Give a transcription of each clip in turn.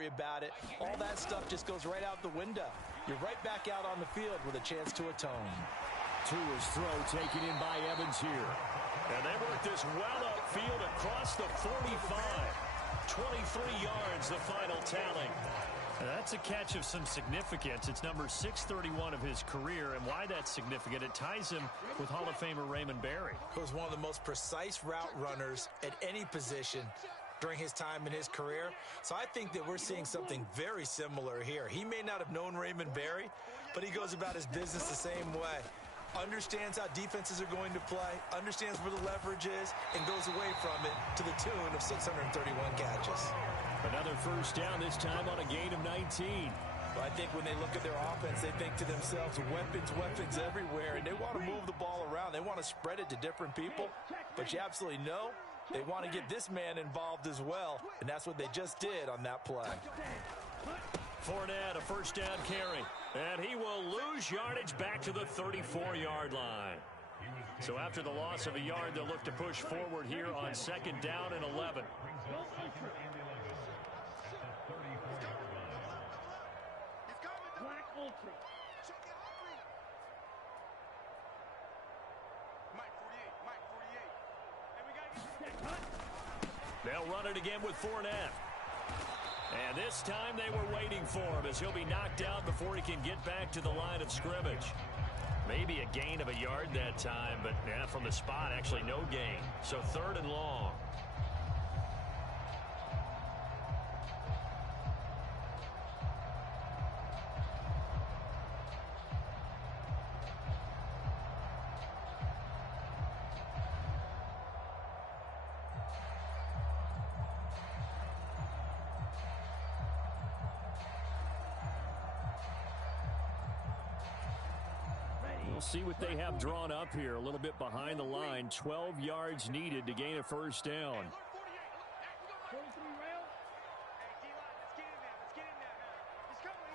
worry about it. All that stuff just goes right out the window. You're right back out on the field with a chance to atone. Tua's throw taken in by Evans here. And they work this well upfield across the 45. 23 yards, the final tally. That's a catch of some significance. It's number 631 of his career, and why that's significant, it ties him with Hall of Famer Raymond Berry. He was one of the most precise route runners at any position during his time in his career. So I think that we're seeing something very similar here. He may not have known Raymond Berry, but he goes about his business the same way. Understands how defenses are going to play, understands where the leverage is, and goes away from it to the tune of 631 catches. Another first down, this time on a gain of 19. But I think when they look at their offense, they think to themselves, weapons everywhere, and they want to move the ball around. They want to spread it to different people, but you absolutely know they want to get this man involved as well, and that's what they just did on that play. Fournette, a first down carry. And he will lose yardage back to the 34-yard line. So after the loss of a yard, they'll look to push forward here on second down and 11. Black Ultra. Mike 48. And we got to get They'll run it again with Fournette. And this time they were waiting for him as he'll be knocked down before he can get back to the line of scrimmage. Maybe a gain of a yard that time, but from the spot, actually no gain. So third and long. See what they have drawn up here. A little bit behind the line. 12 yards needed to gain a first down. 43 round. Hey, D-line, let's get in there. He's coming. We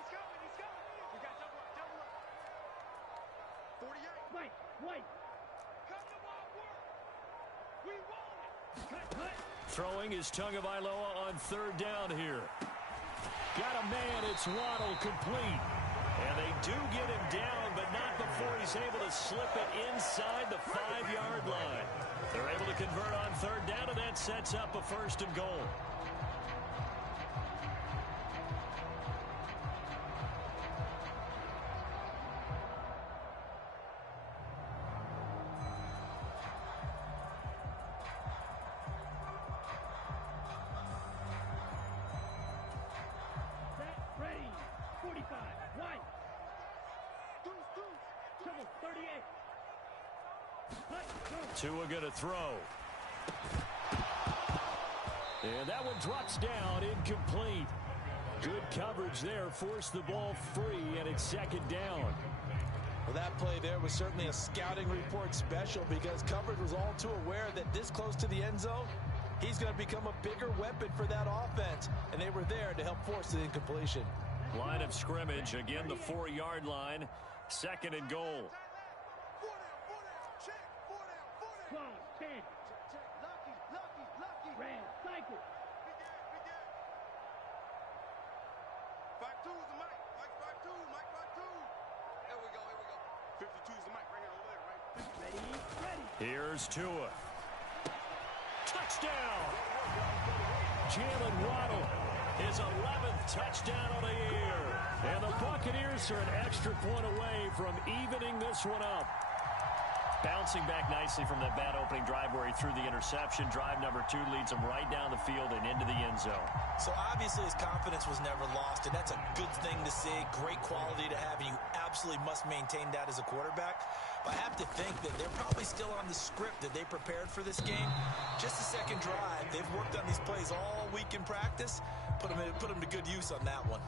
got double up. 48. Wait. Come to my work. We want it. Cut. Throwing is Tagovailoa on third down here. Got a man. It's Waddle, complete. And they do get him down, but not before he's able to slip it inside the 5-yard line. They're able to convert on third down, and that sets up a first and goal. Ready. 45. White. Trouble. 38. Tua going to throw. And that one drops down, incomplete. Good coverage there, forced the ball free, and it's second down. Well, that play there was certainly a scouting report special because coverage was all too aware that this close to the end zone, he's going to become a bigger weapon for that offense, and they were there to help force the incompletion. Line of scrimmage, again the 4-yard line, second and goal. 12, 10. Lucky. Red, cycle. 5-2 is the mic. Mike 5-2. Here we go. 52 is the mic right here over there, right? Ready. Here's Tua. Touchdown! Jalen Waddle, his 11th touchdown of the year. And the Buccaneers are an extra point away from evening this one up. Bouncing back nicely from that bad opening drive where he threw the interception. Drive number 2 leads him right down the field and into the end zone. So obviously his confidence was never lost, and that's a good thing to see. Great quality to have, and you absolutely must maintain that as a quarterback. But I have to think that they're probably still on the script that they prepared for this game. Just the second drive. They've worked on these plays all week in practice. Put them to good use on that one.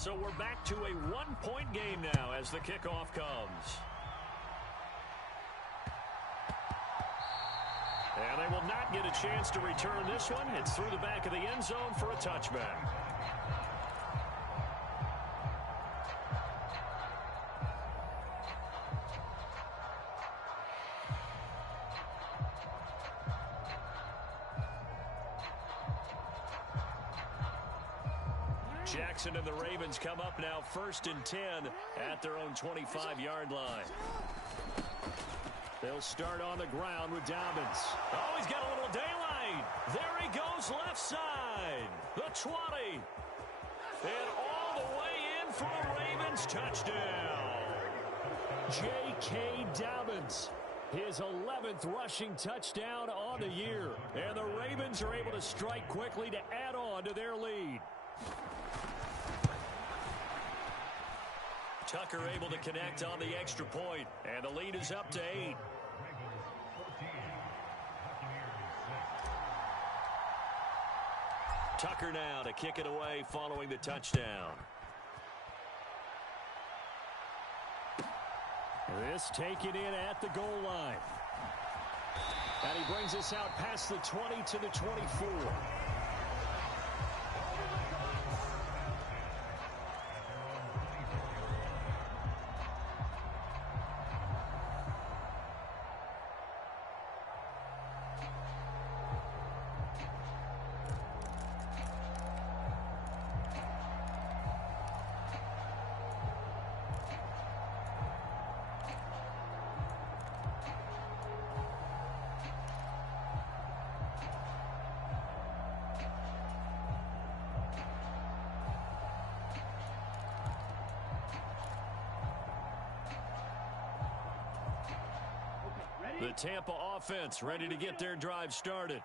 So we're back to a one-point game now as the kickoff comes. And they will not get a chance to return this one. It's through the back of the end zone for a touchback. Jackson and the Ravens come up now 1st and 10 at their own 25-yard line. They'll start on the ground with Dobbins. Oh, he's got a little daylight. There he goes left side. The 20. And all the way in for a Ravens touchdown. J.K. Dobbins. His 11th rushing touchdown on the year. And the Ravens are able to strike quickly to add on to their lead. Tucker able to connect on the extra point, and the lead is up to 8. Tucker now to kick it away following the touchdown. This taken in at the goal line. And he brings us out past the 20 to the 24. The Tampa offense ready to get their drive started.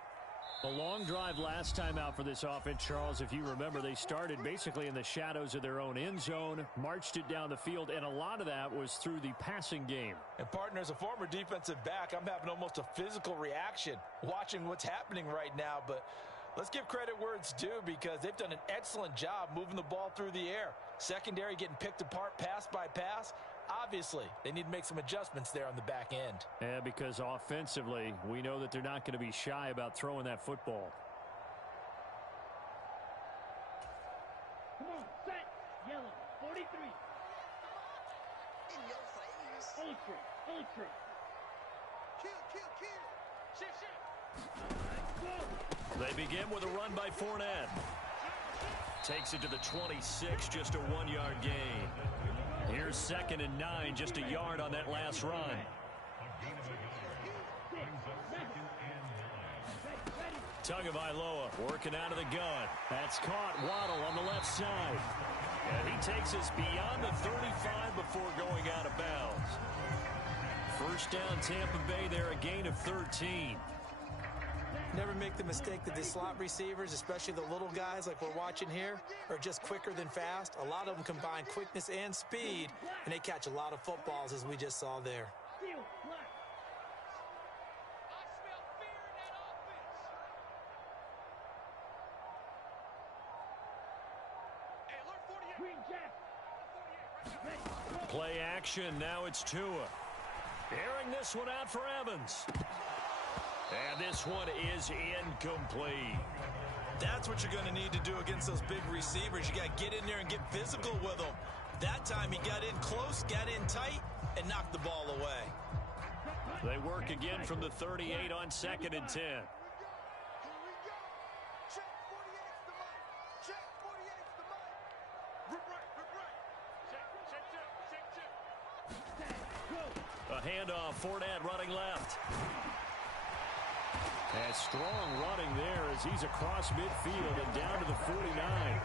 A long drive last time out for this offense, Charles. If you remember, they started basically in the shadows of their own end zone, marched it down the field, and a lot of that was through the passing game. And, partner, as a former defensive back, I'm having almost a physical reaction watching what's happening right now. But let's give credit where it's due because they've done an excellent job moving the ball through the air. Secondary getting picked apart pass by pass. Obviously, they need to make some adjustments there on the back end. Yeah, because offensively, we know that they're not going to be shy about throwing that football. Come on, set, yellow, 43. In your face. Ultra, ultra. Kill, kill, kill. Shift, shift. They begin with a run by Fournette. Takes it to the 26, just a 1-yard gain. Here's 2nd and 9, just a yard on that last run. Tagovailoa working out of the gun. That's caught. Waddle on the left side. And he takes us beyond the 35 before going out of bounds. First down, Tampa Bay there, a gain of 13. Never make the mistake that the slot receivers, especially the little guys like we're watching here, are just quicker than fast. A lot of them combine quickness and speed, and they catch a lot of footballs, as we just saw there. Steel, black. I smell fear in that offense. Hey, alert 48. Green jack. 48, right now. Play action. Now it's Tua. Airing this one out for Evans. And this one is incomplete. That's what you're going to need to do against those big receivers. You got to get in there and get physical with them. That time he got in close, got in tight, and knocked the ball away. They work again from the 38 on 2nd and 10. Here we go. Check 48's the mic. Check 48's the mic. Rip right, rip right. Check, check, check, check, check. A handoff, Fournette running left. And strong running there as he's across midfield and down to the 49.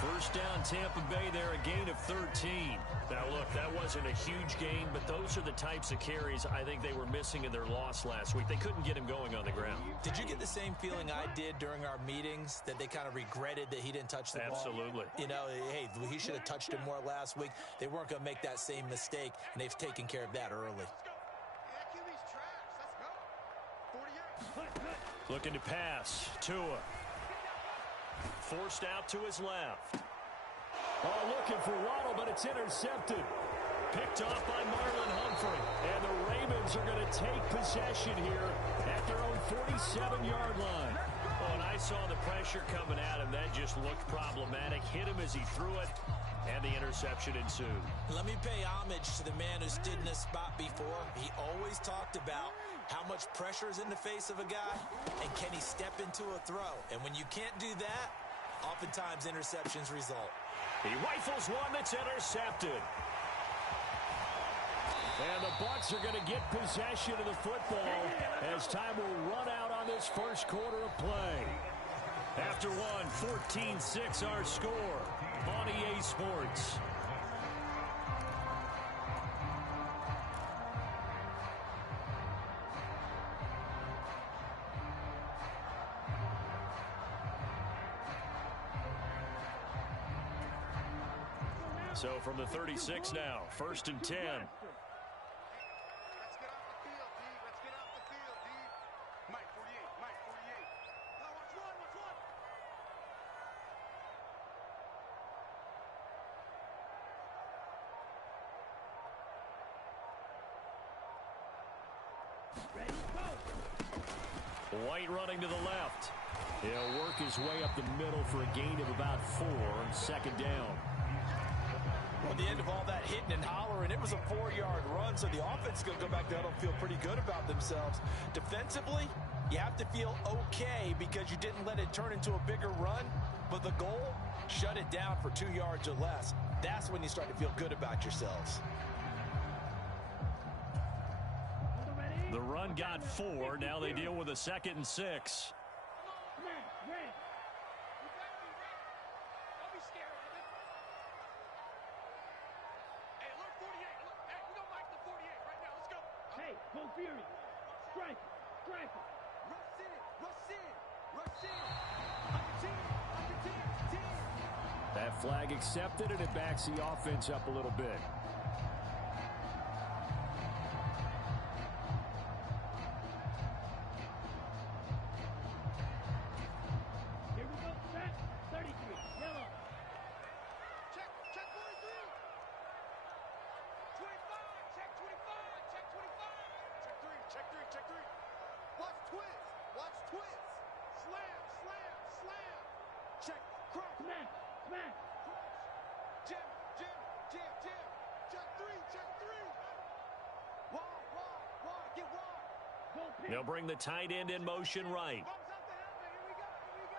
First down, Tampa Bay there, a gain of 13. Now, look, that wasn't a huge gain, but those are the types of carries I think they were missing in their loss last week. They couldn't get him going on the ground. Did you get the same feeling I did during our meetings, that they kind of regretted that he didn't touch the ball? Absolutely. You know, hey, he should have touched him more last week. They weren't going to make that same mistake, and they've taken care of that early. Yeah, QB's trash. Let's go. 48. Looking to pass. Tua. Forced out to his left. Oh, looking for Waddle, but it's intercepted. Picked off by Marlon Humphrey. And the Ravens are going to take possession here at their own 47-yard line. Oh, and I saw the pressure coming at him. That just looked problematic. Hit him as he threw it, and the interception ensued. Let me pay homage to the man who stood in this spot before. He always talked about how much pressure is in the face of a guy, and can he step into a throw. And when you can't do that, oftentimes interceptions result. He rifles one that's intercepted. And the Bucs are going to get possession of the football as time will run out on this first quarter of play. After one, 14-6 our score on EA Sports. So from the 36 now, 1st and 10. White running to the left. He'll work his way up the middle for a gain of about 4 on 2nd down. At the end of all that hitting and hollering, it was a 4-yard run, so the offense is going to go back there and feel pretty good about themselves. Defensively, you have to feel okay because you didn't let it turn into a bigger run, but the goal, shut it down for 2 yards or less. That's when you start to feel good about yourselves. The run got 4. Now they deal with a 2nd and 6. Go Fury. Strike it. Strike it. Rush in. Rush in. Rush in. Under 10. That flag accepted, and it backs the offense up a little bit. Here we go. Set. 33. Yellow. Check. Check 43. 25. Check 25. Check 25. Check 3. Check 3. Watch twist. Watch twist. Slam. Slam. Slam. Check. Cross. Smack. Smack. Cross. Jam. Jam. Jam. Jam. Check 3. Check 3. Wide. Wide. Wide. Get wide. Go pick. They'll bring the tight end in motion right. Bumps up the helmet. Here we go. Here we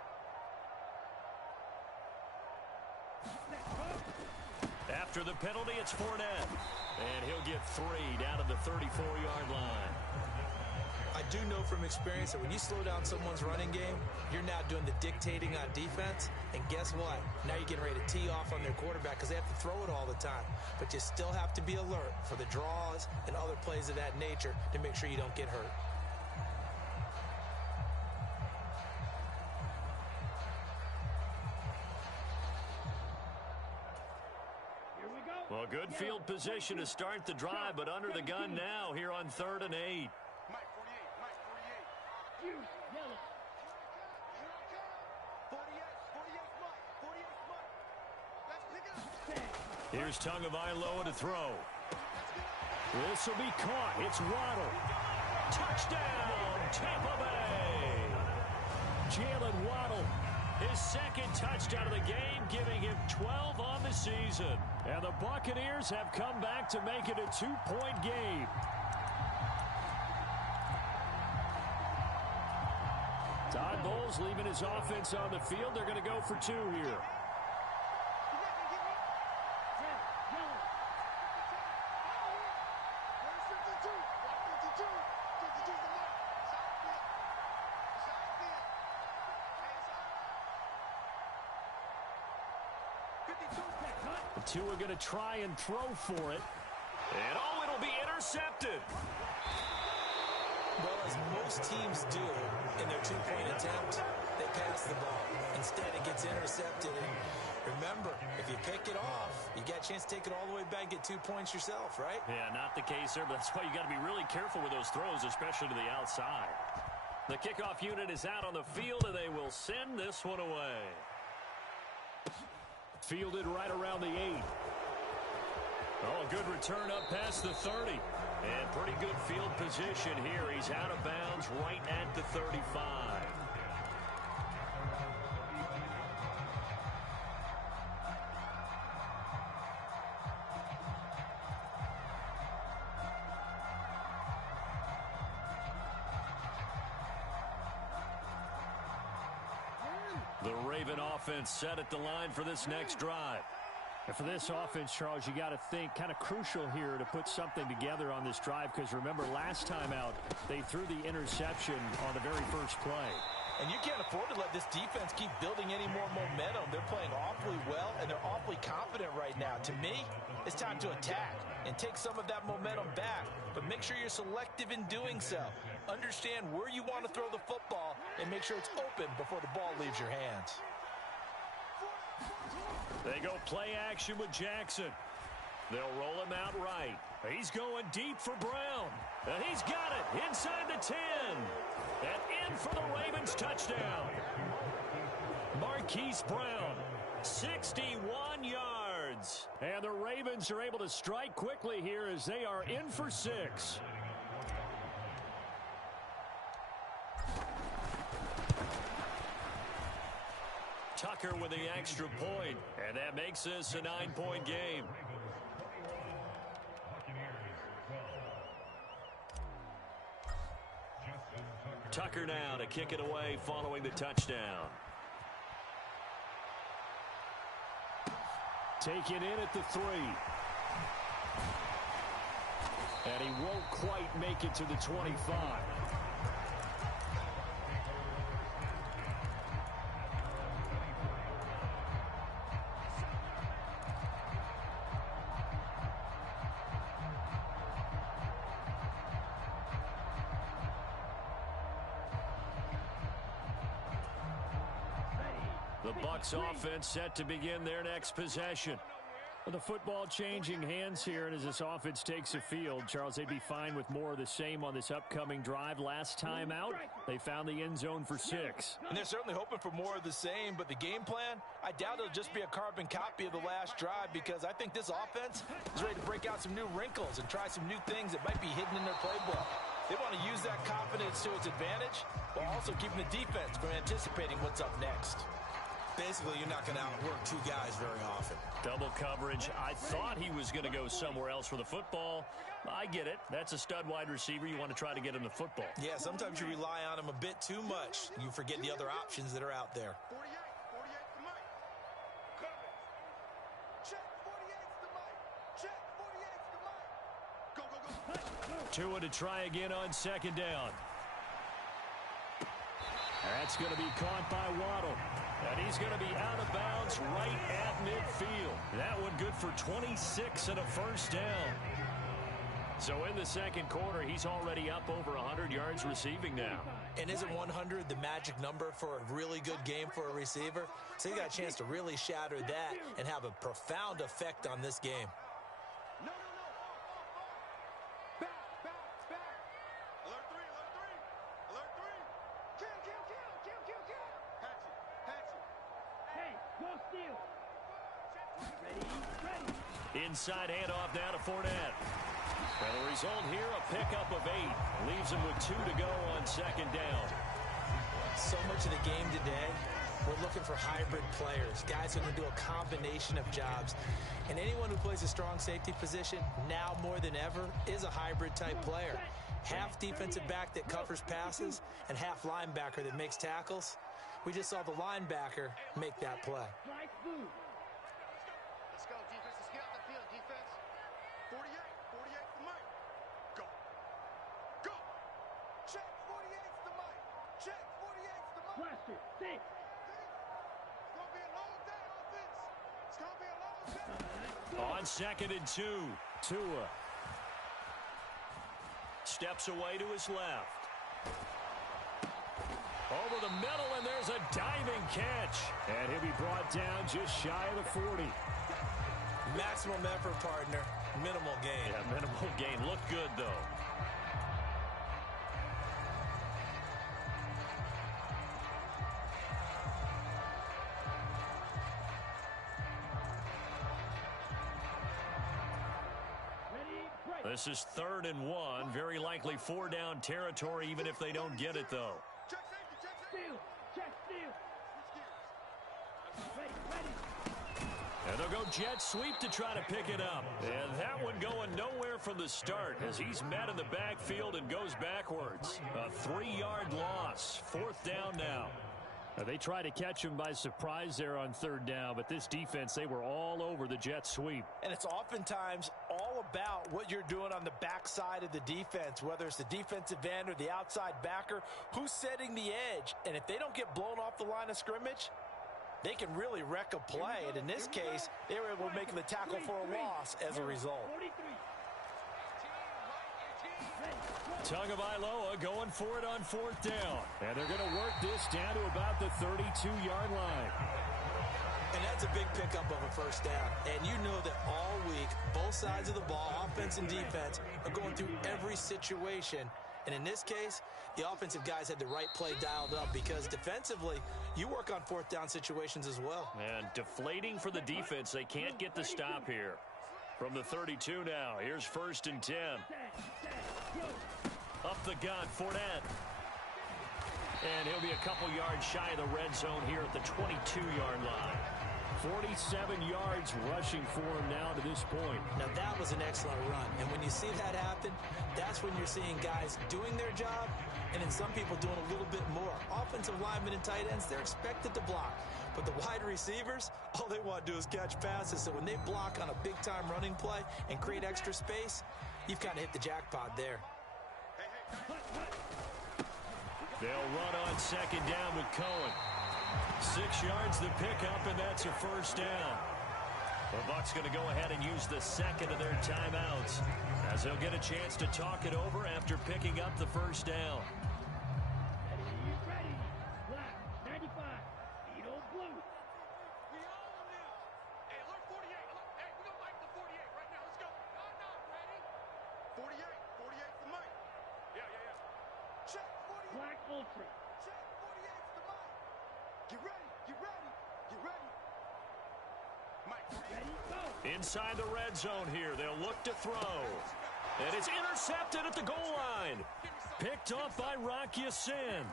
go. After the penalty, it's Fournette. And he'll get 3 down to the 34-yard line. I do know from experience that when you slow down someone's running game, you're now doing the dictating on defense. And guess what? Now you're getting ready to tee off on their quarterback because they have to throw it all the time. But you still have to be alert for the draws and other plays of that nature to make sure you don't get hurt. Well, good field position to start the drive, but under the gun now here on 3rd and 8. Mike 48. Mike 48. You. Yellow. 48. 48 Mike. 48 Mike. Let's pick it up. Here's Tagovailoa to throw. This will be caught. It's Waddle. Touchdown, Tampa Bay. Jalen Waddle, his 2nd touchdown of the game, giving him 12 on the season. And the Buccaneers have come back to make it a 2-point game. Todd Bowles leaving his offense on the field. They're going to go for 2 here. Two are going to try and throw for it. And it'll be intercepted. Well, as most teams do in their 2-point attempt, they pass the ball. Instead, it gets intercepted. And remember, if you pick it off, you got a chance to take it all the way back, get 2 points yourself, right? Yeah, not the case there, but that's why you got to be really careful with those throws, especially to the outside. The kickoff unit is out on the field, and they will send this one away. Fielded right around the 8. Oh, a good return up past the 30. And pretty good field position here. He's out of bounds right at the 35. The Raven offense set at the line for this next drive. And for this offense, Charles, you got to think kind of crucial here to put something together on this drive, because remember last time out they threw the interception on the very first play. And you can't afford to let this defense keep building any more momentum. They're playing awfully well, and they're awfully confident right now. To me, it's time to attack and take some of that momentum back, but make sure you're selective in doing so. Understand where you want to throw the football and make sure it's open before the ball leaves your hands. They go play action with Jackson. They'll roll him out right. He's going deep for Brown. And he's got it inside the 10. And in for the Ravens touchdown. Marquise Brown, 61 yards. And the Ravens are able to strike quickly here as they are in for 6. Tucker with the extra point, and that makes this a 9-point game. Tucker now to kick it away following the touchdown. Taken in at the 3. And he won't quite make it to the 25. The Bucs offense set to begin their next possession. Well, the football changing hands here, and as this offense takes the field, Charles, they'd be fine with more of the same on this upcoming drive. Last time out, they found the end zone for 6. And they're certainly hoping for more of the same, but the game plan, I doubt it'll just be a carbon copy of the last drive, because I think this offense is ready to break out some new wrinkles and try some new things that might be hidden in their playbook. They want to use that confidence to its advantage while also keeping the defense from anticipating what's up next. Basically, you're not going to outwork two guys very often. Double coverage. I thought he was going to go somewhere else for the football. I get it. That's a stud wide receiver. You want to try to get him the football. Yeah, sometimes you rely on him a bit too much. You forget the other options that are out there. 48 the mic. Coverage. Check 48's the mic. Check 48's the mic. Go, go, go. Tua to try again on second down. That's going to be caught by Waddle. And he's going to be out of bounds right at midfield. That one good for 26 and a first down. So in the second quarter, he's already up over 100 yards receiving now. And isn't 100 the magic number for a really good game for a receiver? So he got a chance to really shatter that and have a profound effect on this game. No. Back. Alert 3. Alert 3. Kill. Hatchet. Hey, go steal. Ready. Inside handoff now to Fournette. And the result here, a pickup of 8. Leaves him with 2 to go on second down. So much of the game today, we're looking for hybrid players, guys who can do a combination of jobs. And anyone who plays a strong safety position, now more than ever, is a hybrid type player. Half defensive back that covers passes and half linebacker that makes tackles. We just saw the linebacker make that play. Fly food. Let's go, defense. Let's get out the field, defense. 48 the mic. Go. Check 48's the mic. Check 48's the mic. Blaster. 6. It's going to be a long day, offense. It's going to be a long day. On second and 2, Tua steps away to his left. Over the middle, and there's a diving catch. And he'll be brought down just shy of the 40. Maximum effort, partner. Minimal gain. Yeah, minimal gain. Looked good, though. This is 3rd and 1. Very likely 4-down territory, even if they don't get it, though. Check safety, check safety. Steal. Check steal. Ready, ready. And they'll go jet sweep to try to pick it up. And that one going nowhere from the start as he's met in the backfield and goes backwards. A 3-yard loss. 4th down now. They tried to catch him by surprise there on 3rd down, but this defense, they were all over the jet sweep. And it's oftentimes all about what you're doing on the backside of the defense, whether it's the defensive end or the outside backer, who's setting the edge. And if they don't get blown off the line of scrimmage, they can really wreck a play. And in this case, they were able to make the tackle for a loss as a result. 43. Tagovailoa going for it on 4th down. And they're going to work this down to about the 32-yard line. And that's a big pickup of a 1st down. And you know that all week, both sides of the ball, offense and defense, are going through every situation. And in this case, the offensive guys had the right play dialed up because defensively, you work on 4th down situations as well. And deflating for the defense. They can't get the stop here. From the 32 now, here's 1st and 10. Up the gut, Fournette. And he'll be a couple yards shy of the red zone here at the 22-yard line. 47 yards rushing for him now to this point. Now, that was an excellent run. And when you see that happen, that's when you're seeing guys doing their job and then some people doing a little bit more. Offensive linemen and tight ends, they're expected to block. But the wide receivers, all they want to do is catch passes. So when they block on a big-time running play and create extra space, you've kind of hit the jackpot there. They'll run on 2nd down with Cohen. 6 yards to pick up, and that's a 1st down. The Bucs going to go ahead and use the 2nd of their timeouts as they'll get a chance to talk it over after picking up the 1st down. Ready. Black. 95. Eat old blue. We all knew. Hey, alert 48. Alert. Hey, we gonna mic the 48 right now. Let's go. No, ready? 48. 48's the mic. Yeah. Check 48. Black Ultra. Check 48's the mic. Get ready. Get ready. Get ready. Mike, 48. Ready, go. Inside the red zone here, they'll look to throw. And it's intercepted at the goal line. Picked off by Rock Ya-Sin.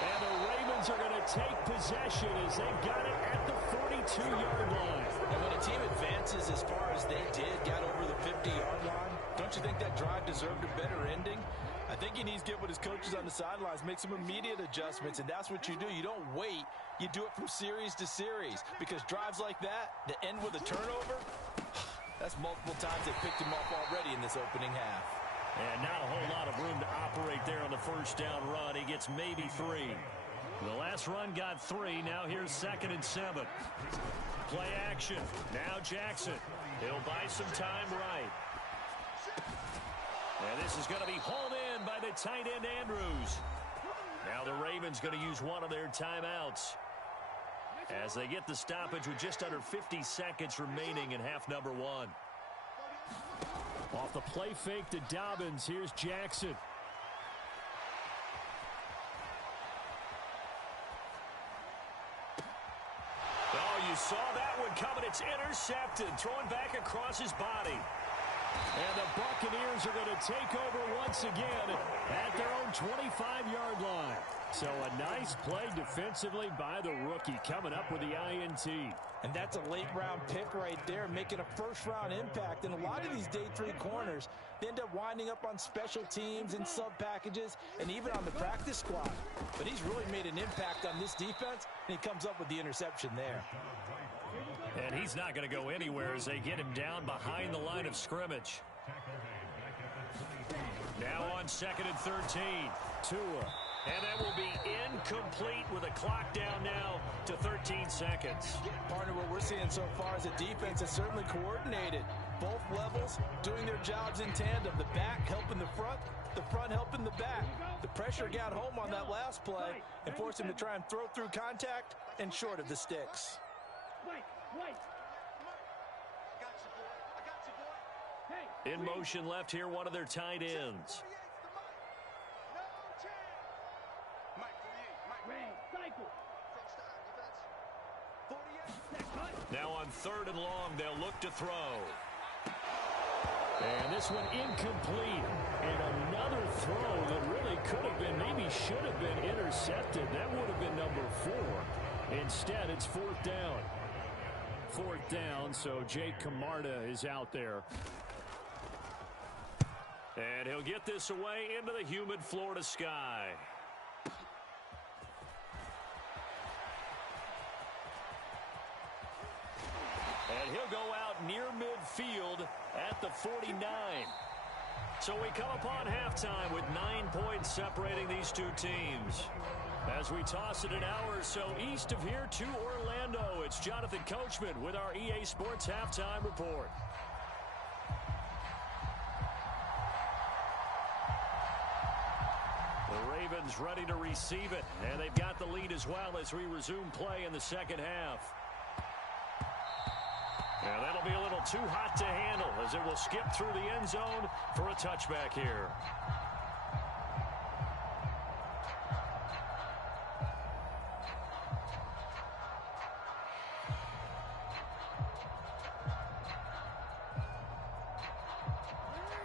And the Ravens are going to take possession as they've got it at the 42-yard line. And when a team advances as far as they did, got over the 50-yard line, don't you think that drive deserved a better ending? I think he needs to get with his coaches on the sidelines, make some immediate adjustments, and that's what you do. You don't wait. You do it from series to series because drives like that end with a turnover, that's multiple times they picked him off already in this opening half. And not a whole lot of room to operate there on the 1st down run. He gets maybe 3. The last run got 3. Now here's 2nd and 7. Play action. Now Jackson. He'll buy some time right. And this is going to be hauled in by the tight end Andrews. Now the Ravens going to use one of their timeouts as they get the stoppage with just under 50 seconds remaining in half number 1. Off the play fake to Dobbins, here's Jackson. Oh, you saw that one coming. It's intercepted. Thrown back across his body. And the Buccaneers are going to take over once again at their own 25-yard line. So a nice play defensively by the rookie coming up with the INT. And that's a late-round pick right there, making a first-round impact. And a lot of these day 3 corners, they end up winding up on special teams and sub-packages and even on the practice squad. But he's really made an impact on this defense, and he comes up with the interception there. And he's not going to go anywhere as they get him down behind the line of scrimmage. Now on 2nd and 13. Tua. And that will be incomplete with a clock down now to 13 seconds. Partner, what we're seeing so far is a defense that's certainly coordinated. Both levels doing their jobs in tandem. The back helping the front helping the back. The pressure got home on that last play and forced him to try and throw through contact and short of the sticks. Wait. In motion left here, one of their tight ends. Now on 3rd and long, they'll look to throw. And this one incomplete. And another throw that really could have been, maybe should have been intercepted. That would have been number 4. Instead, it's 4th down. 4th down, so Jake Camarda is out there. And he'll get this away into the humid Florida sky. And he'll go out near midfield at the 49. So we come upon halftime with 9 points separating these two teams. As we toss it an hour or so east of here to Orlando, it's Jonathan Coachman with our EA Sports Halftime Report. The Ravens ready to receive it, and they've got the lead as well as we resume play in the second half. And that'll be a little too hot to handle as it will skip through the end zone for a touchback here.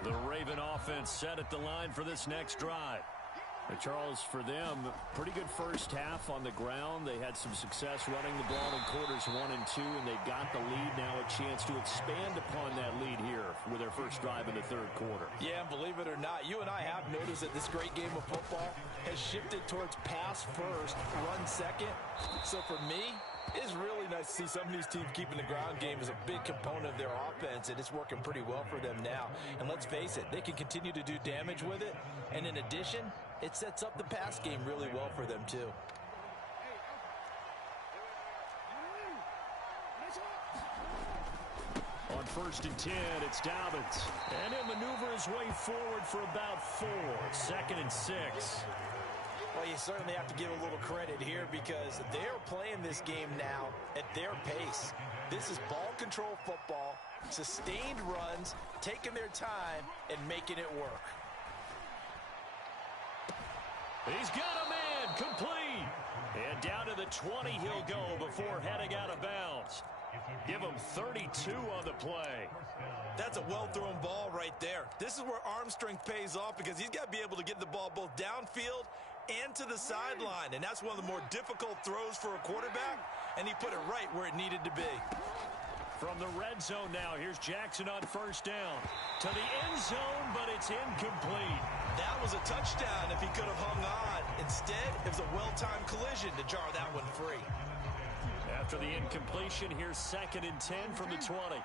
The Raven offense set at the line for this next drive. And Charles, for them, pretty good first half on the ground. They had some success running the ball in quarters 1 and 2, and they've got the lead now, a chance to expand upon that lead here with their first drive in the third quarter. Yeah, and believe it or not, you and I have noticed that this great game of football has shifted towards pass first, run second. So for me, it's really nice to see some of these teams keeping the ground game as a big component of their offense, and it's working pretty well for them now. And let's face it, they can continue to do damage with it. And in addition, it sets up the pass game really well for them, too. On 1st and 10, it's Dobbins. And he'll maneuver his way forward for about 4. 2nd and 6. Well, you certainly have to give a little credit here because they're playing this game now at their pace. This is ball control football, sustained runs, taking their time, and making it work. He's got a man, complete. And down to the 20 he'll go before heading out of bounds. Give him 32 on the play. That's a well-thrown ball right there. This is where arm strength pays off because he's got to be able to get the ball both downfield and to the sideline. And that's one of the more difficult throws for a quarterback, and he put it right where it needed to be. From the red zone now, here's Jackson on 1st down. To the end zone, but it's incomplete. That was a touchdown if he could have hung on. Instead, it was a well-timed collision to jar that one free. After the incompletion, here's 2nd and 10 from the 20.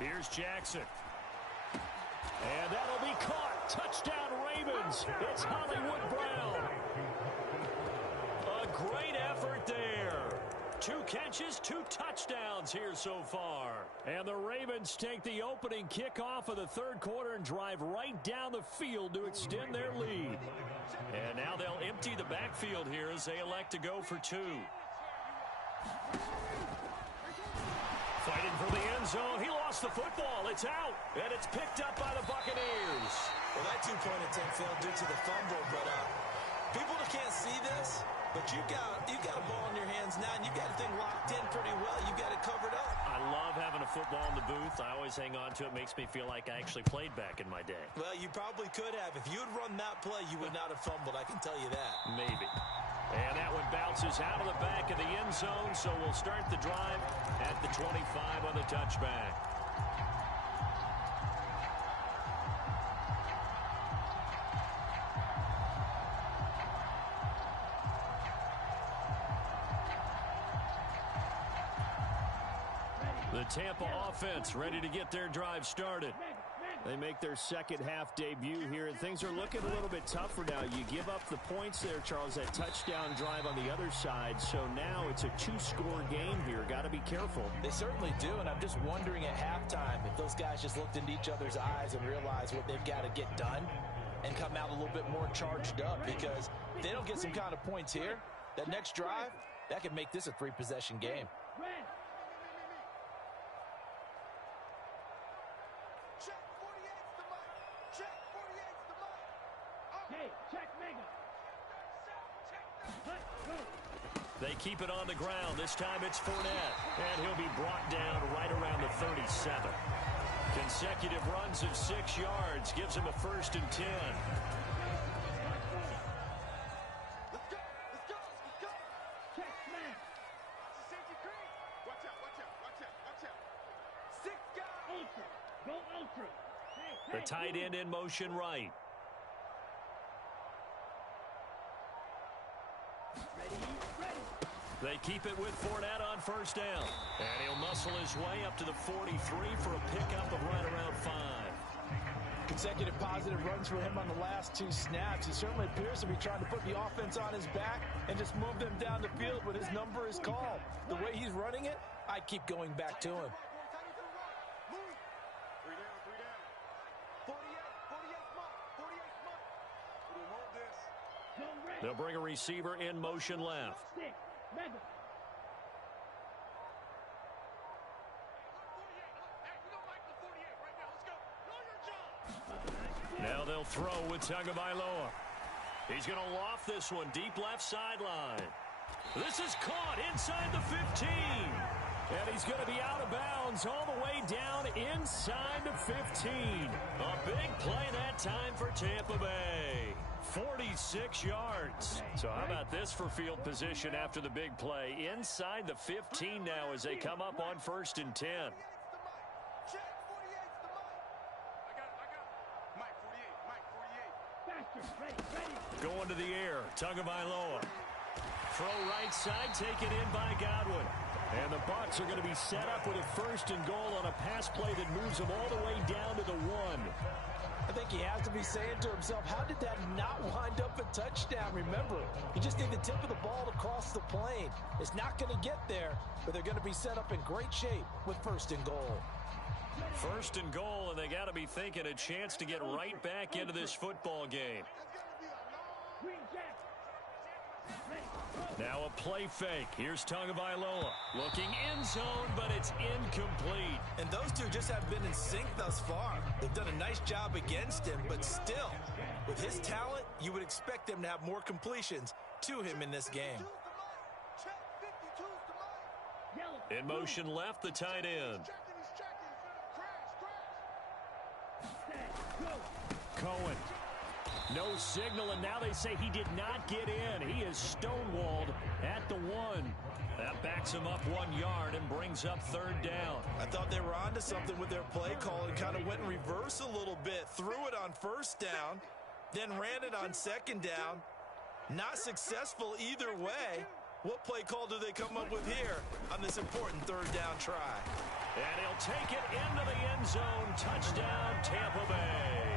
Here's Jackson. And that'll be caught. Touchdown Ravens. It's Hollywood Brown. A great effort there. 2 catches, 2 touchdowns here so far. And the Ravens take the opening kickoff of the third quarter and drive right down the field to extend their lead. And now they'll empty the backfield here as they elect to go for 2. Fighting for the end zone. He lost the football. It's out. And it's picked up by the Buccaneers. Well, that 2-point attempt failed due to the fumble, but people that can't see this, but you got a ball in your hands now, and you got the thing locked in pretty well. You got it covered up. I love having a football in the booth. I always hang on to it. Makes me feel like I actually played back in my day. Well, you probably could have. If you had run that play, you would not have fumbled. I can tell you that. Maybe. And that one bounces out of the back of the end zone, so we'll start the drive at the 25 on the touchback. The Tampa offense ready to get their drive started. They make their second half debut here, and things are looking a little bit tougher now. You give up the points there, Charles, that touchdown drive on the other side. So now it's a 2-score game here. Got to be careful. They certainly do, and I'm just wondering at halftime if those guys just looked into each other's eyes and realized what they've got to get done and come out a little bit more charged up, because if they don't get some kind of points here, that next drive, that could make this a 3-possession game. They keep it on the ground. This time it's Fournette. And he'll be brought down right 37. Consecutive runs of 6 yards gives him a 1st and 10. Let's go. Let's go. Let's go. Check, smash. Safety green. Watch out. Watch out. Watch out. Watch out. 6 guys. Ultra. Go ultra. Hey, The hey, tight move. end in motion right. Ready, ready. They keep it with Fournette on 1st down. And he'll muscle his way up to the 43 for a pickup of right around 5. Consecutive positive runs for him on the last 2 snaps. He certainly appears to be trying to put the offense on his back and just move them down the field when his number is called. The way he's running it, I keep going back to him. Move. 3 down. 3 down. 48. 48 smart. 48 smart. We'll hold this. Go red. They'll bring a receiver in motion left. 6. Mega. 48. Hey, we don't like the 48 right now. Let's go. Know your job. Now they'll throw with Tagovailoa. He's going to loft this one deep left sideline. This is caught inside the 15. And he's going to be out of bounds all the way down inside the 15. A big play that time for Tampa Bay. 46 yards. So how about this for field position after the big play? Inside the 15 now as they come up on 1st and 10. 48's the mic. Check. 48's the mic. I got it. Mike 48. Mike 48. Faster. Ready, ready. Going to the air. Tagovailoa. Throw right side, taken in by Godwin. And the Bucs are going to be set up with a 1st and goal on a pass play that moves them all the way down to the 1. I think he has to be saying to himself, how did that not wind up a touchdown? Remember, you just need the tip of the ball to cross the plane. It's not going to get there, but they're going to be set up in great shape with 1st and goal. 1st and goal, and they got to be thinking a chance to get right back into this football game. Green jack. Ready. Now a play fake. Here's Tagovailoa. Looking end zone, but it's incomplete. And those two just have been in sync thus far. They've done a nice job against him, but still, with his talent, you would expect them to have more completions to him in this game. 52's the mic. Check. 52's the mic. Yellow. In motion left, the tight end. Checking. He's checking. Crash. Set. Go. Cohen. No signal, and now they say he did not get in. He is stonewalled at the 1. That backs him up 1 yard and brings up 3rd down. I thought they were onto something with their play call and kind of went in reverse a little bit. Threw it on 1st down, then ran it on 2nd down. Not successful either way. What play call do they come up with here on this important 3rd down try? And he'll take it into the end zone. Touchdown, Tampa Bay.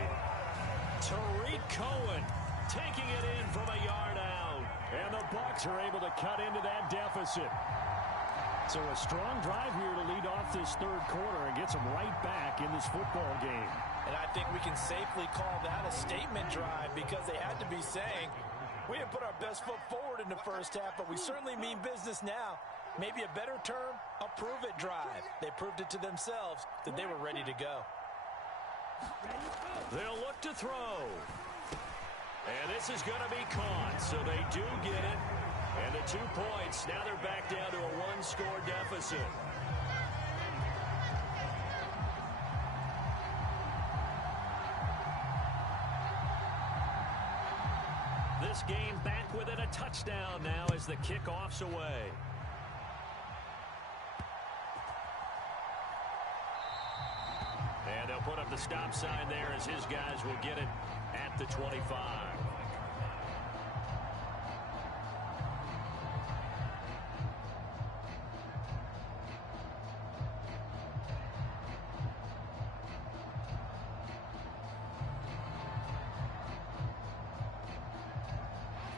Tariq Cohen taking it in from a yard out. And the Bucs are able to cut into that deficit. So a strong drive here to lead off this 3rd quarter and gets them right back in this football game. And I think we can safely call that a statement drive because they had to be saying, we didn't put our best foot forward in the 1st half, but we certainly mean business now. Maybe a better term, a prove-it drive. They proved it to themselves that they were ready to go. They'll look to throw. And this is going to be caught, so they do get it. And the 2 points, now they're back down to a 1-score deficit. This game back within a touchdown now as the kickoff's away. And they'll put up the stop sign there as his guys will get it at the 25.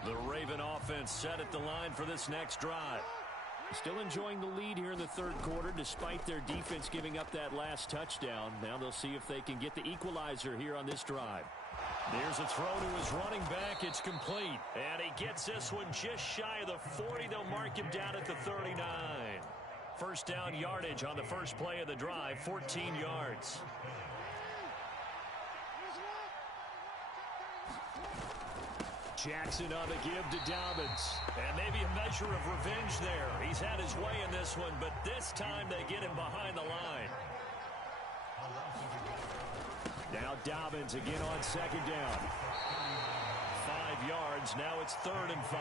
The Raven offense set at the line for this next drive. Still enjoying the lead here in the 3rd quarter despite their defense giving up that last touchdown. Now they'll see if they can get the equalizer here on this drive. There's a throw to his running back. It's complete. And he gets this one just shy of the 40. They'll mark him down at the 39. 1st down yardage on the first play of the drive, 14 yards. Jackson on the give to Dobbins. And maybe a measure of revenge there. He's had his way in this one, but this time they get him behind the line. Now Dobbins again on second down. 5 yards. Now it's 3rd and 5.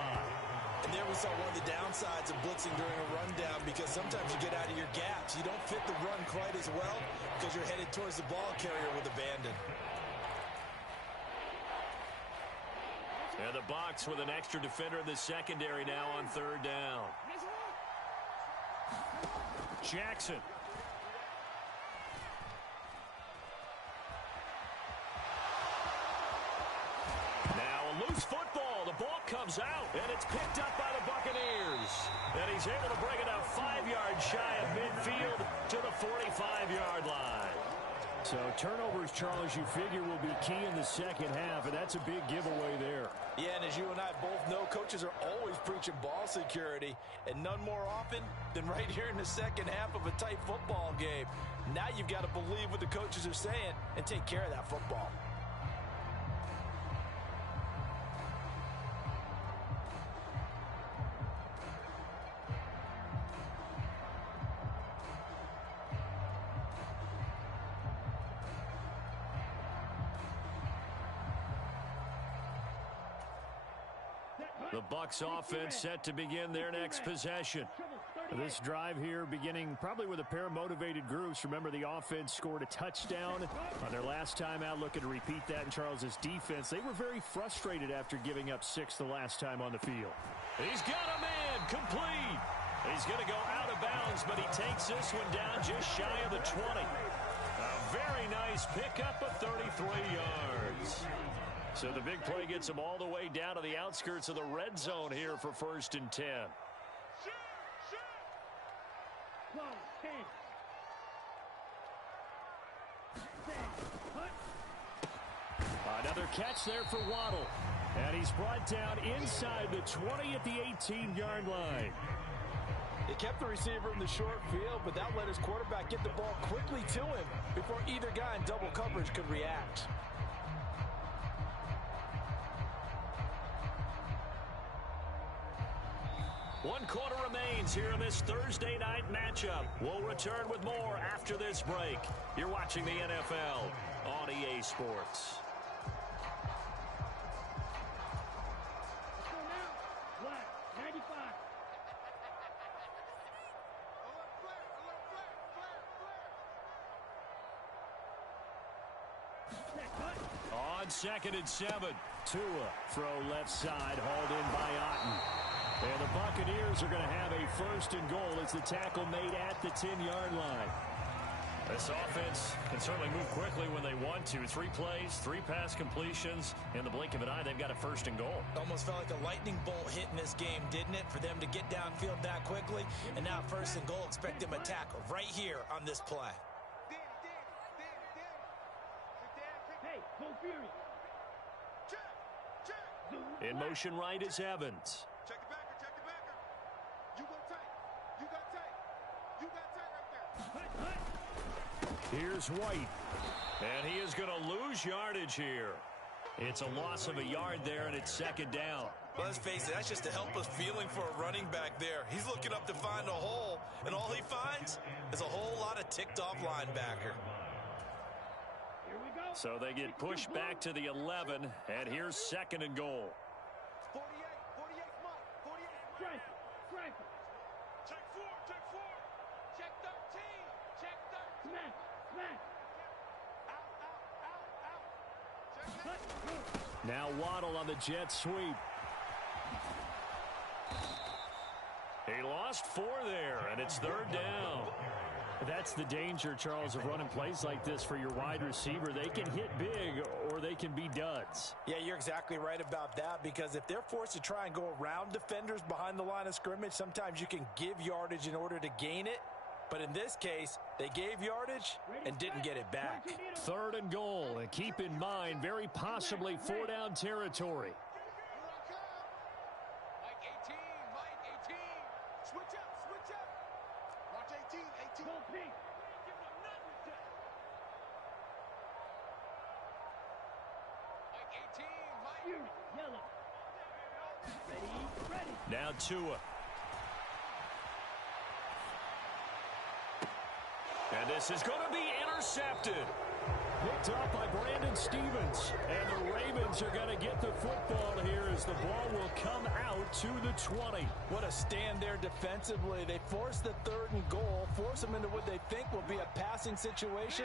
And there we saw one of the downsides of blitzing during a rundown, because sometimes you get out of your gaps. You don't fit the run quite as well because you're headed towards the ball carrier with abandon. And the box with an extra defender in the secondary now on 3rd down. Jackson. Now a loose football. The ball comes out, and it's picked up by the Buccaneers. And he's able to bring it out 5 yards shy of midfield to the 45-yard line. So turnovers, Charles, you figure will be key in the second half, and that's a big giveaway there. Yeah, and as you and I both know, coaches are always preaching ball security, and none more often than right here in the second half of a tight football game. Now you've got to believe what the coaches are saying and take care of that football. The Bucs offense set to begin their next possession. This drive here beginning probably with a pair of motivated groups. Remember, the offense scored a touchdown on their last time out. Looking to repeat that in Charles's defense. They were very frustrated after giving up 6 the last time on the field. He's got a man complete. He's going to go out of bounds, but he takes this one down just shy of the 20. A very nice pickup of 33 yards. So the big play gets him all the way down to the outskirts of the red zone here for 1st and 10. Another catch there for Waddle. And he's brought down inside the 20 at the 18-yard line. They kept the receiver in the short field, but that let his quarterback get the ball quickly to him before either guy in double coverage could react. One quarter remains here in this Thursday night matchup. We'll return with more after this break. You're watching the NFL on EA Sports. On 2nd and 7. Tua, throw left side, hauled in by Otten. And the Buccaneers are going to have a 1st and goal as the tackle made at the 10-yard line. This offense can certainly move quickly when they want to. 3 plays, 3 pass completions. In the blink of an eye, they've got a 1st and goal. Almost felt like a lightning bolt hit in this game, didn't it? For them to get downfield that quickly. And now 1st and goal, expect them to tackle right here on this play. Hey, go Fury. In motion right is Evans. Check the backer, check the backer. You go tight. You got tight. You got tight right there. Here's White. And he is going to lose yardage here. It's a loss of a yard there, and it's 2nd down. Well, let's face it, that's just a helpless feeling for a running back there. He's looking up to find a hole, and all he finds is a whole lot of ticked-off linebacker. So they get pushed back to the 11, and here's 2nd and goal. 48, 48 Mike, 48 Strike, strike. Check 4, check 4. Check 13, check 13. Smash, smash. Out, out, out, out. Check that. Now Waddle on the jet sweep. He lost 4 there, and it's 3rd down. That's the danger, Charles, of running plays like this for your wide receiver. They can hit big or they can be duds. Yeah, you're exactly right about that, because if they're forced to try and go around defenders behind the line of scrimmage, sometimes you can give yardage in order to gain it. But in this case, they gave yardage and didn't get it back. 3rd and goal, and keep in mind, very possibly 4-down territory. Mike 18, Mike 18. Switch up, switch up. Watch 18, 18. Go pink. Mike 18, Mike. Fury, yellow. Now Tua. And this is going to be intercepted. Picked up by Brandon Stevens. And the Ravens are going to get the football here as the ball will come out to the 20. What a stand there defensively. They force the 3rd and goal, force them into what they think will be a passing situation,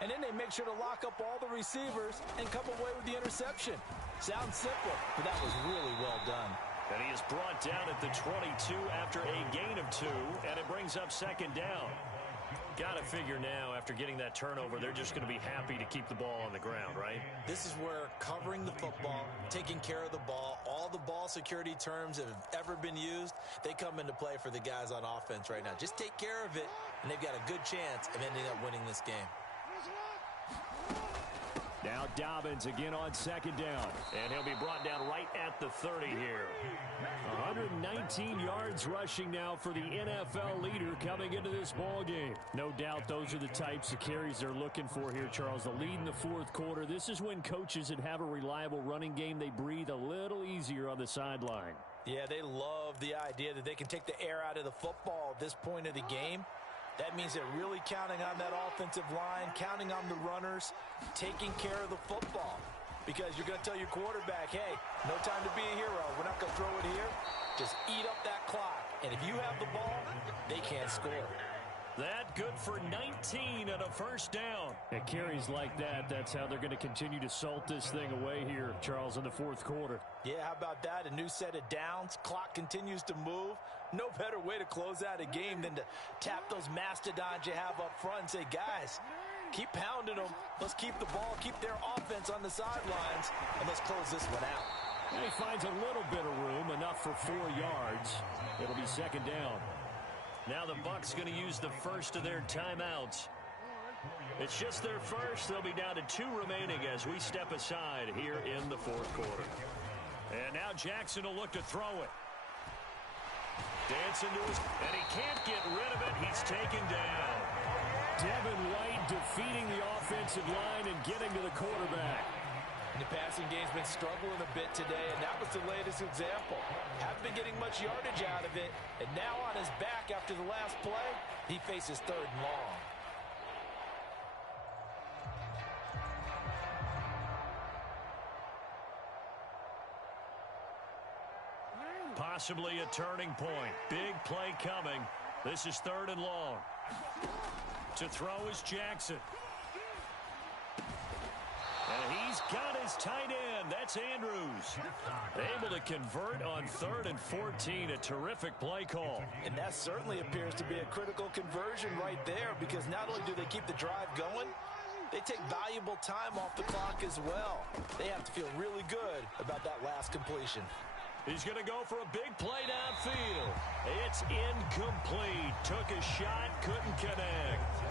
and then they make sure to lock up all the receivers and come away with the interception. Sounds simple, but that was really well done. And he is brought down at the 22 after a gain of 2, and it brings up 2nd down. Got to figure now, after getting that turnover, they're just going to be happy to keep the ball on the ground, right? This is where covering the football, taking care of the ball, all the ball security terms that have ever been used, they come into play for the guys on offense right now. Just take care of it, and they've got a good chance of ending up winning this game. Now Dobbins again on 2nd down, and he'll be brought down right at the 30 here. 119 yards rushing now for the NFL leader coming into this ball game. No doubt those are the types of carries they're looking for here, Charles. The lead in the 4th quarter. This is when coaches that have a reliable running game, they breathe a little easier on the sideline. Yeah, they love the idea that they can take the air out of the football at this point of the game. That means they're really counting on that offensive line, counting on the runners, taking care of the football. Because you're going to tell your quarterback, hey, no time to be a hero. We're not going to throw it here. Just eat up that clock. And if you have the ball, they can't score. That good for 19 and a 1st down. It carries like that. That's how they're going to continue to salt this thing away here, Charles, in the 4th quarter. Yeah, how about that? A new set of downs. Clock continues to move. No better way to close out a game than to tap those mastodons you have up front and say, guys, keep pounding them. Let's keep the ball, keep their offense on the sidelines, and let's close this one out. And he finds a little bit of room, enough for 4 yards. It'll be 2nd down. Now the Bucs going to use the first of their timeouts. It's just their first. They'll be down to 2 remaining as we step aside here in the 4th quarter. And now Jackson will look to throw it. Dancing to his, and he can't get rid of it. He's taken down. Devin White defeating the offensive line and getting to the quarterback. The passing game's been struggling a bit today, and that was the latest example. Haven't been getting much yardage out of it, and now on his back after the last play, he faces 3rd and long. Possibly a turning point. Big play coming. This is 3rd and long. To throw is Jackson. And he's got his tight end. That's Andrews. Able to convert on 3rd and 14. A terrific play call. And that certainly appears to be a critical conversion right there, because not only do they keep the drive going, they take valuable time off the clock as well. They have to feel really good about that last completion. He's going to go for a big play downfield. It's incomplete. Took a shot, couldn't connect.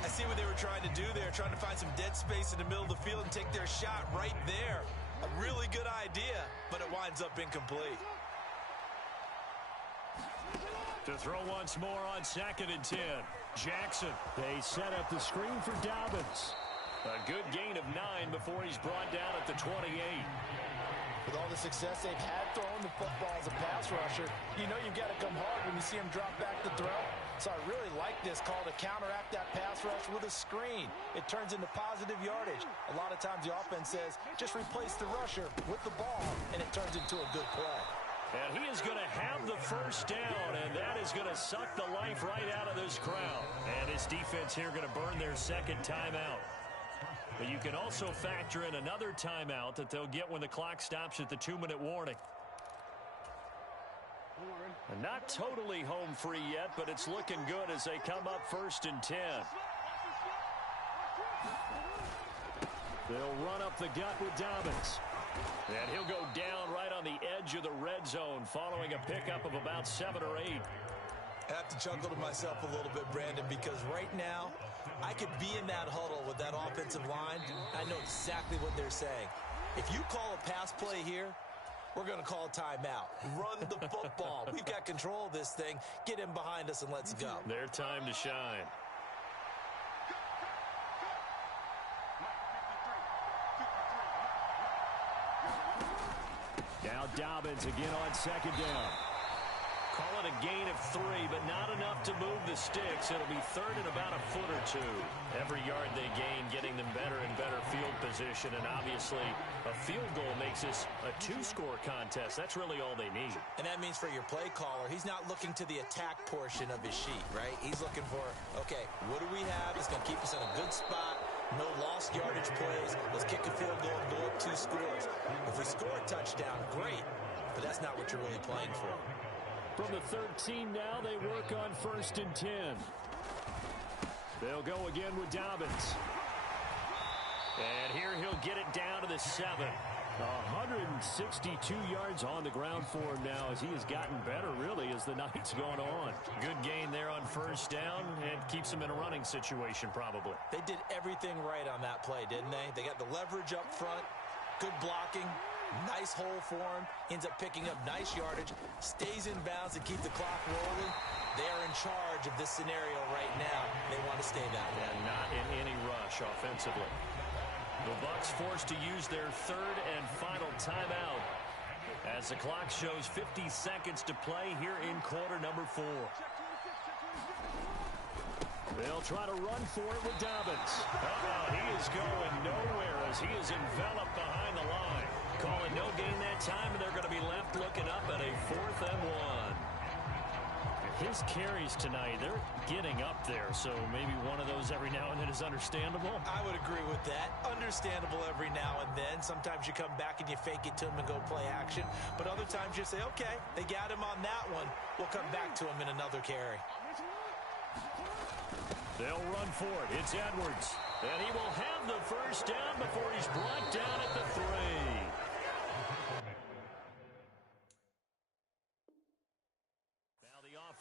I see what they were trying to do there, trying to find some dead space in the middle of the field and take their shot right there. A really good idea, but it winds up incomplete. To throw once more on 2nd and 10. Jackson. They set up the screen for Dobbins. A good gain of 9 before he's brought down at the 28. With all the success they've had throwing the football as a pass rusher, you know you've got to come hard when you see him drop back to throw. So I really like this call to counteract that pass rush with a screen. It turns into positive yardage. A lot of times the offense says, just replace the rusher with the ball, and it turns into a good play. And he is going to have the 1st down, and that is going to suck the life right out of this crowd. And his defense here going to burn their 2nd timeout. But you can also factor in another timeout that they'll get when the clock stops at the 2-minute warning. And not totally home free yet, but it's looking good as they come up 1st and 10. They'll run up the gut with Dobbins. And he'll go down right on the edge of the red zone following a pickup of about 7 or 8. I have to chuckle to myself a little bit, Brandon, because right now I could be in that huddle with that offensive line. I know exactly what they're saying. If you call a pass play here, we're going to call a timeout. Run the football. We've got control of this thing. Get in behind us and let's go. Their time to shine. Now Dobbins again on second down. Call it a gain of 3, but not enough to move the sticks. It'll be third and about a foot or two. Every yard they gain, getting them better and better field position. And obviously, a field goal makes this a 2-score contest. That's really all they need. And that means for your play caller, he's not looking to the attack portion of his sheet, right? He's looking for, okay, what do we have that's going to keep us in a good spot? No lost yardage plays. Let's kick a field goal and go up 2 scores. If we score a touchdown, great. But that's not what you're really playing for. From the 13 now, they work on 1st and 10. They'll go again with Dobbins. And here he'll get it down to the 7. 162 yards on the ground for him now as he has gotten better, really, as the night's gone on. Good gain there on 1st down and keeps him in a running situation probably. They did everything right on that play, didn't they? They got the leverage up front, good blocking, nice hole for him, ends up picking up nice yardage, stays in bounds to keep the clock rolling. They are in charge of this scenario right now. They want to stay that way. And not in any rush offensively. The Bucs forced to use their 3rd and final timeout as the clock shows 50 seconds to play here in quarter number 4. They'll try to run for it with Dobbins. He is going nowhere as he is enveloped behind the line. Calling no gain that time, and they're going to be left looking up at a 4th and 1. His carries tonight, they're getting up there, so maybe one of those every now and then is understandable. I would agree with that. Understandable every now and then. Sometimes you come back and you fake it to him and go play action. But other times you say, okay, they got him on that one. We'll come back to him in another carry. They'll run for it. It's Edwards. And he will have the 1st down before he's brought down at the 3.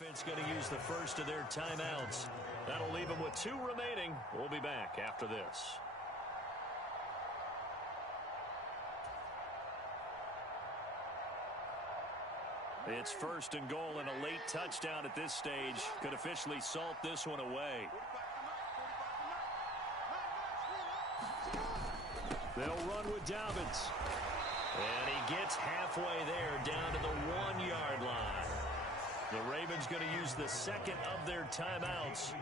Offense going to use the first of their timeouts. That'll leave them with 2 remaining. We'll be back after this. It's 1st and goal, and a late touchdown at this stage could officially salt this one away. They'll run with Dobbins. And he gets halfway there, down to the 1-yard line. The Ravens going to use the 2nd of their timeouts.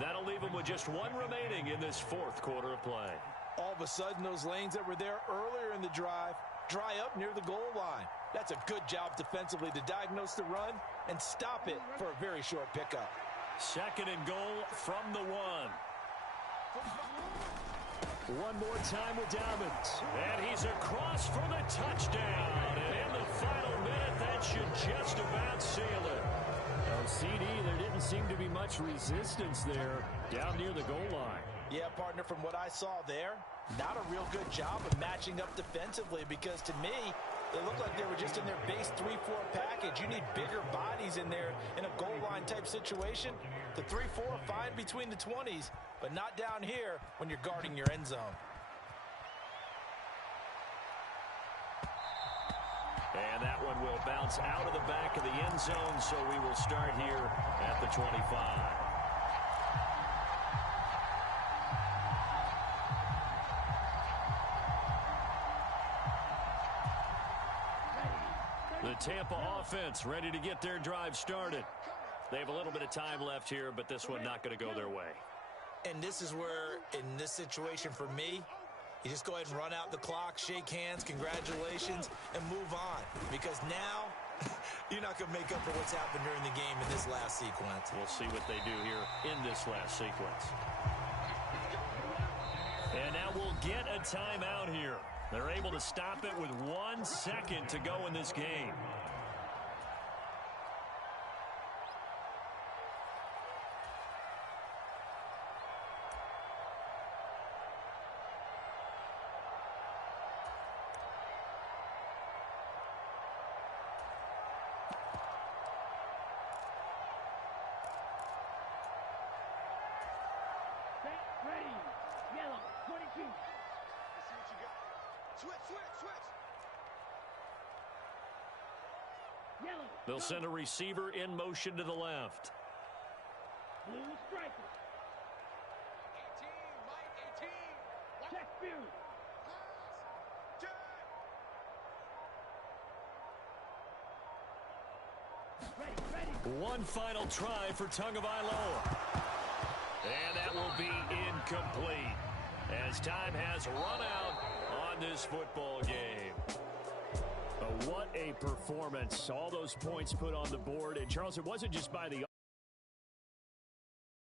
That'll leave them with just 1 remaining in this 4th quarter of play. All of a sudden, those lanes that were there earlier in the drive dry up near the goal line. That's a good job defensively to diagnose the run and stop it for a very short pickup. 2nd and goal from the 1. One more time with Dobbins. And he's across for the touchdown. And in the final minute, that should just about seal it. Oh, CD, there didn't seem to be much resistance there down near the goal line. Yeah, partner, from what I saw there, not a real good job of matching up defensively because to me, they looked like they were just in their base 3-4 package. You need bigger bodies in there in a goal line type situation. The 3-4 fine between the 20s, but not down here when you're guarding your end zone. And that one will bounce out of the back of the end zone, so we will start here at the 25. The Tampa offense ready to get their drive started. They have a little bit of time left here, but this one not going to go their way. And this is where, in this situation for me, you just go ahead and run out the clock, shake hands, congratulations, and move on. Because now, you're not going to make up for what's happened during the game in this last sequence. We'll see what they do here in this last sequence. And now we'll get a timeout here. They're able to stop it with 1 second to go in this game. Ready. Yellow. 22. Switch. Yellow. They'll send a receiver in motion to the left. Blue striker. 18, Mike, 18. Check Billi. One final try for Tagovailoa. And that will be incomplete as time has run out on this football game. But what a performance. All those points put on the board. And, Charles, it wasn't just by the